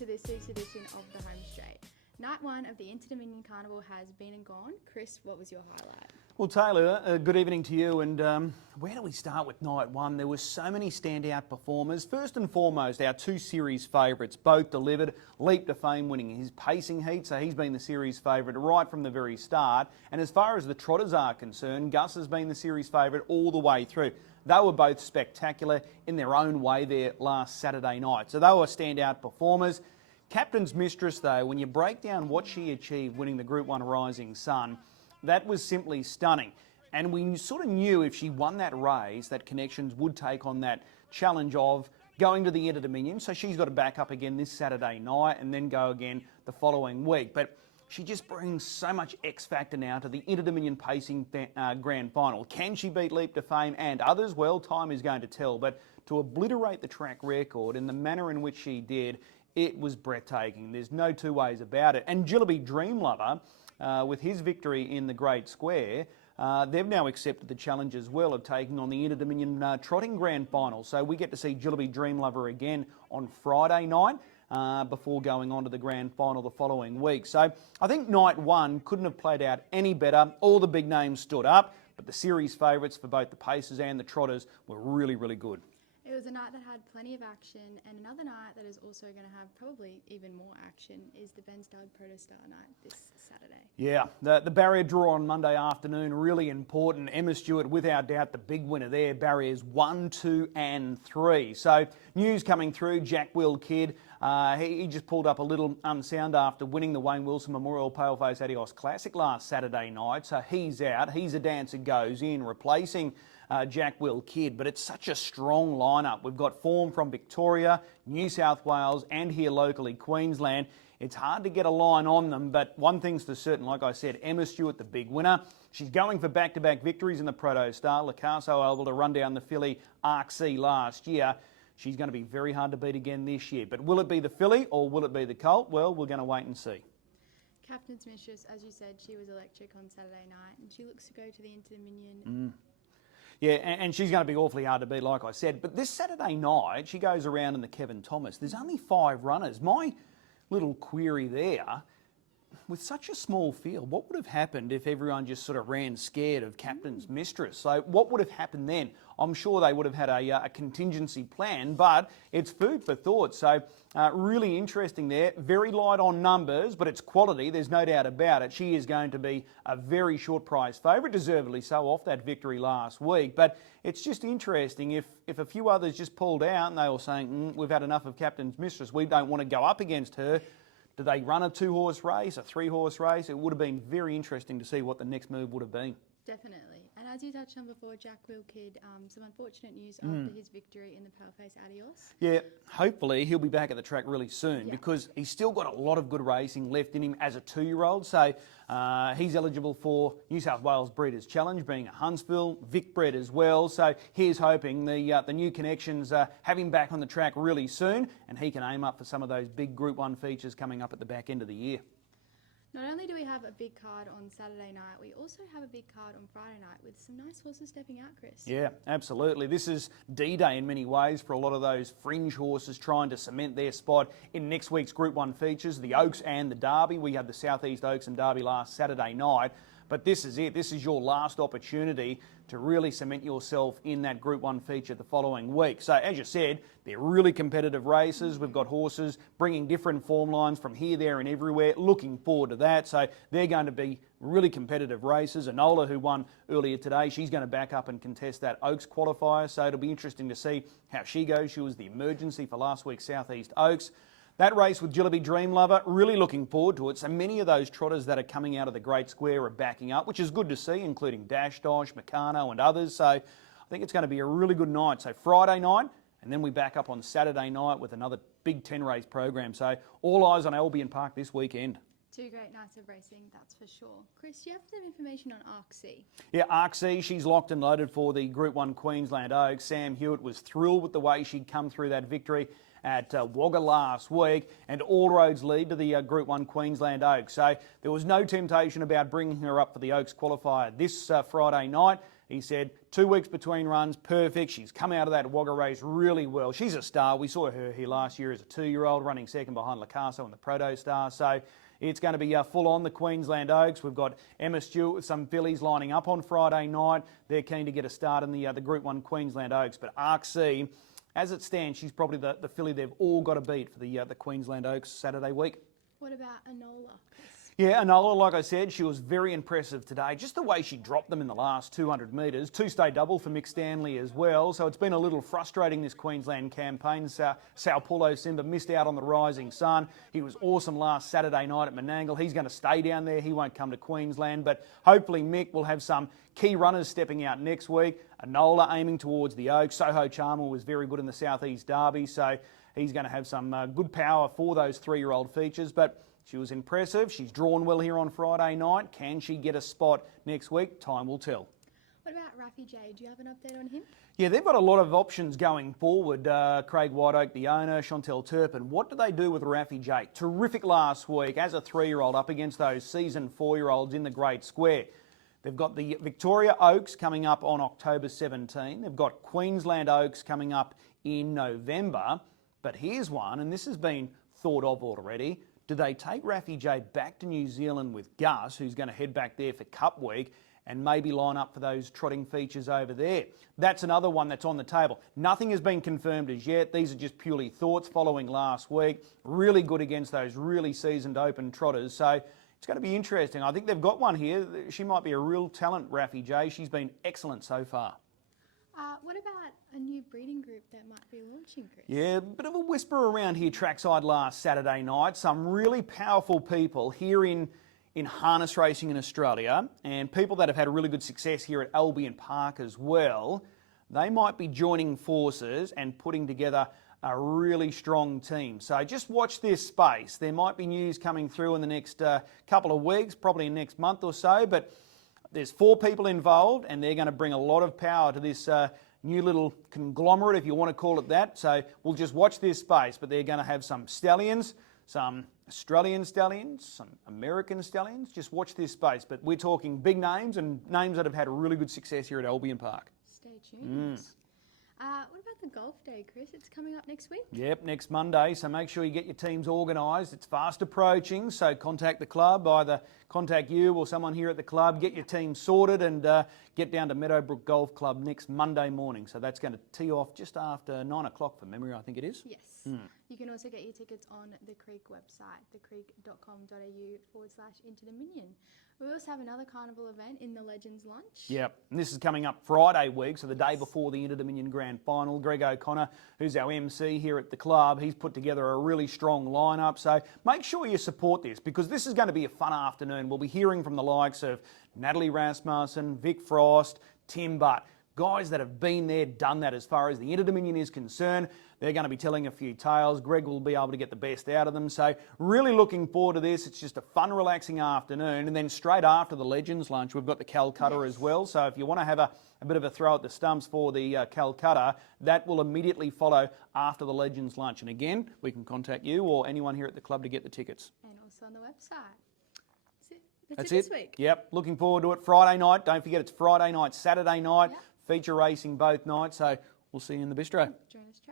to this week's edition of The Home Straight. Night one of the Inter-Dominion Carnival has been and gone. Chris, what was your highlight? Well, Taylor, good evening to you. And where do we start with night one? There were so many standout performers. First and foremost, our two series favourites, both delivered. Leap to Fame winning his pacing heat, so he's been the series favourite right from the very start. And as far as the trotters are concerned, Gus has been the series favourite all the way through. They were both spectacular in their own way there last Saturday night. So they were standout performers. Captain's Mistress, though, when you break down what she achieved winning the Group 1 Rising Sun, that was simply stunning. And we sort of knew if she won that race, that Connections would take on that challenge of going to the Inter-Dominion. So she's got to back up again this Saturday night and then go again the following week. But she just brings so much X factor now to the Inter-Dominion Pacing Grand Final. Can she beat Leap to Fame and others? Well, time is going to tell. But to obliterate the track record in the manner in which she did, it was breathtaking. There's no two ways about it. And Jillaby Dreamlover, with his victory in the Great Square, they've now accepted the challenge as well of taking on the Inter-Dominion Trotting Grand Final. So we get to see Jillaby Dreamlover again on Friday night before going on to the Grand Final the following week. So I think night one couldn't have played out any better. All the big names stood up, but the series favourites for both the Pacers and the Trotters were really, really good. It was a night that had plenty of action, and another night that is also going to have probably even more action is the Ben Stud Protostar night this Saturday. Yeah, the barrier draw on Monday afternoon, really important. Emma Stewart, without doubt, the big winner there. Barriers 1, 2 and 3. So news coming through, Jack Will Kidd, he just pulled up a little unsound after winning the Wayne Wilson Memorial Paleface Adios Classic last Saturday night. So he's out. He's a dancer goes in, replacing Jack Will Kidd, but it's such a strong lineup. We've got form from Victoria, New South Wales and here locally Queensland. It's hard to get a line on them, but one thing's for certain, like I said, Emma Stewart, the big winner. She's going for back-to-back victories in the Protostar. Lacasso able to run down the filly Arc C last year. She's going to be very hard to beat again this year. But will it be the filly or will it be the colt? Well, we're going to wait and see. Captain's Mistress, as you said, she was electric on Saturday night, and she looks to go to the Inter-Dominion. Yeah, and she's going to be awfully hard to beat, like I said. But this Saturday night, she goes around in the Kevin Thomas. There's only 5 runners. My little query there, with such a small field, what would have happened if everyone just sort of ran scared of Captain's Mistress? So what would have happened then? I'm sure they would have had a contingency plan, but it's food for thought. So really interesting there. Very light on numbers, but it's quality. There's no doubt about it. She is going to be a very short prize favourite, deservedly so, off that victory last week. But it's just interesting if a few others just pulled out and they were saying, we've had enough of Captain's Mistress, we don't want to go up against her. Do they run a 2-horse race, a 3-horse race? It would have been very interesting to see what the next move would have been. Definitely. And as you touched on before, Jack Will Kidd, some unfortunate news after his victory in the Paleface Adios. Yeah, hopefully he'll be back at the track really soon because he's still got a lot of good racing left in him as a 2-year-old. So he's eligible for New South Wales Breeders' Challenge, being a Huntsville, Vic bred as well. So here's hoping the new Connections have him back on the track really soon and he can aim up for some of those big Group 1 features coming up at the back end of the year. Not only do we have a big card on Saturday night, we also have a big card on Friday night with some nice horses stepping out, Chris. Yeah, absolutely. This is D-Day in many ways for a lot of those fringe horses trying to cement their spot in next week's Group 1 features, the Oaks and the Derby. We had the Southeast Oaks and Derby last Saturday night. But this is it. This is your last opportunity to really cement yourself in that Group 1 feature the following week. So as you said, they're really competitive races. We've got horses bringing different form lines from here, there and everywhere. Looking forward to that. So they're going to be really competitive races. Enola, who won earlier today, she's going to back up and contest that Oaks qualifier. So it'll be interesting to see how she goes. She was the emergency for last week's Southeast Oaks. That race with Jillaby Dreamlover, really looking forward to it. So many of those trotters that are coming out of the Great Square are backing up, which is good to see, including Dash Dosh, Meccano and others. So I think it's going to be a really good night. So Friday night, and then we back up on Saturday night with another big 10-race program. So all eyes on Albion Park this weekend. 2 great nights of racing, that's for sure. Chris, do you have some information on Arc C? Yeah, Arc C, she's locked and loaded for the Group 1 Queensland Oaks. Sam Hewitt was thrilled with the way she'd come through that victory at Wagga last week, and all roads lead to the Group 1 Queensland Oaks. So there was no temptation about bringing her up for the Oaks qualifier this Friday night. He said 2 weeks between runs, perfect. She's come out of that Wagga race really well. She's a star. We saw her here last year as a 2-year-old running second behind Lacasso in the Proto Star. So it's going to be full on the Queensland Oaks. We've got Emma Stewart with some fillies lining up on Friday night. They're keen to get a start in the Group 1 Queensland Oaks. But Arc C, as it stands, she's probably the filly they've all got to beat for the Queensland Oaks Saturday week. What about Enola? Yeah, Enola, like I said, she was very impressive today. Just the way she dropped them in the last 200 metres. Two-stay double for Mick Stanley as well. So it's been a little frustrating, this Queensland campaign. Sao Paulo Simba missed out on the Rising Sun. He was awesome last Saturday night at Menangle. He's going to stay down there. He won't come to Queensland. But hopefully Mick will have some key runners stepping out next week. Enola aiming towards the Oaks. Soho Charmer was very good in the Southeast Derby. So he's going to have some good power for those 3-year-old features. But she was impressive. She's drawn well here on Friday night. Can she get a spot next week? Time will tell. What about Raffy J? Do you have an update on him? Yeah, they've got a lot of options going forward. Craig Whiteoak, the owner, Chantel Turpin. What do they do with Raffy J? Terrific last week as a 3-year-old up against those seasoned 4-year-olds in the Great Square. They've got the Victoria Oaks coming up on October 17. They've got Queensland Oaks coming up in November. But here's one, and this has been thought of already. Do they take Raffy J back to New Zealand with Gus, who's going to head back there for Cup Week, and maybe line up for those trotting features over there? That's another one that's on the table. Nothing has been confirmed as yet. These are just purely thoughts following last week. Really good against those really seasoned open trotters. So it's going to be interesting. I think they've got one here. She might be a real talent, Raffy J. She's been excellent so far. What about a new breeding group that might be launching, Chris? Yeah, a bit of a whisper around here trackside last Saturday night. Some really powerful people here in harness racing in Australia, and people that have had a really good success here at Albion Park as well. They might be joining forces and putting together a really strong team. So just watch this space. There might be news coming through in the next couple of weeks, probably next month or so, but there's 4 people involved, and they're going to bring a lot of power to this new little conglomerate, if you want to call it that. So we'll just watch this space, but they're going to have some stallions, some Australian stallions, some American stallions. Just watch this space. But we're talking big names and names that have had a really good success here at Albion Park. Stay tuned. What about the golf day, Chris? It's coming up next week. Yep, next Monday, so make sure you get your teams organised. It's fast approaching, so contact the club, either contact you or someone here at the club, get your team sorted and get down to Meadowbrook Golf Club next Monday morning. So that's going to tee off just after 9 o'clock from memory, I think it is. Yes. You can also get your tickets on the Creek website, thecreek.com.au/Interdominion. We also have another carnival event in the Legends Lunch. Yep, and this is coming up Friday week, so the day before the Interdominion Grand Final. Greg O'Connor, who's our MC here at the club, he's put together a really strong lineup. So make sure you support this, because this is going to be a fun afternoon. We'll be hearing from the likes of Natalie Rasmussen, Vic Frost, Tim Butt. Guys that have been there, done that as far as the Interdominion is concerned. They're going to be telling a few tales. Greg will be able to get the best out of them. So really looking forward to this. It's just a fun, relaxing afternoon. And then straight after the Legends Lunch, we've got the Calcutta as well. So if you want to have a bit of a throw at the stumps for the Calcutta, that will immediately follow after the Legends Lunch. And again, we can contact you or anyone here at the club to get the tickets. And also on the website. That's it this week. Yep, looking forward to it. Friday night. Don't forget, it's Friday night, Saturday night. Yep. Feature racing both nights. So we'll see you in the bistro. Join us.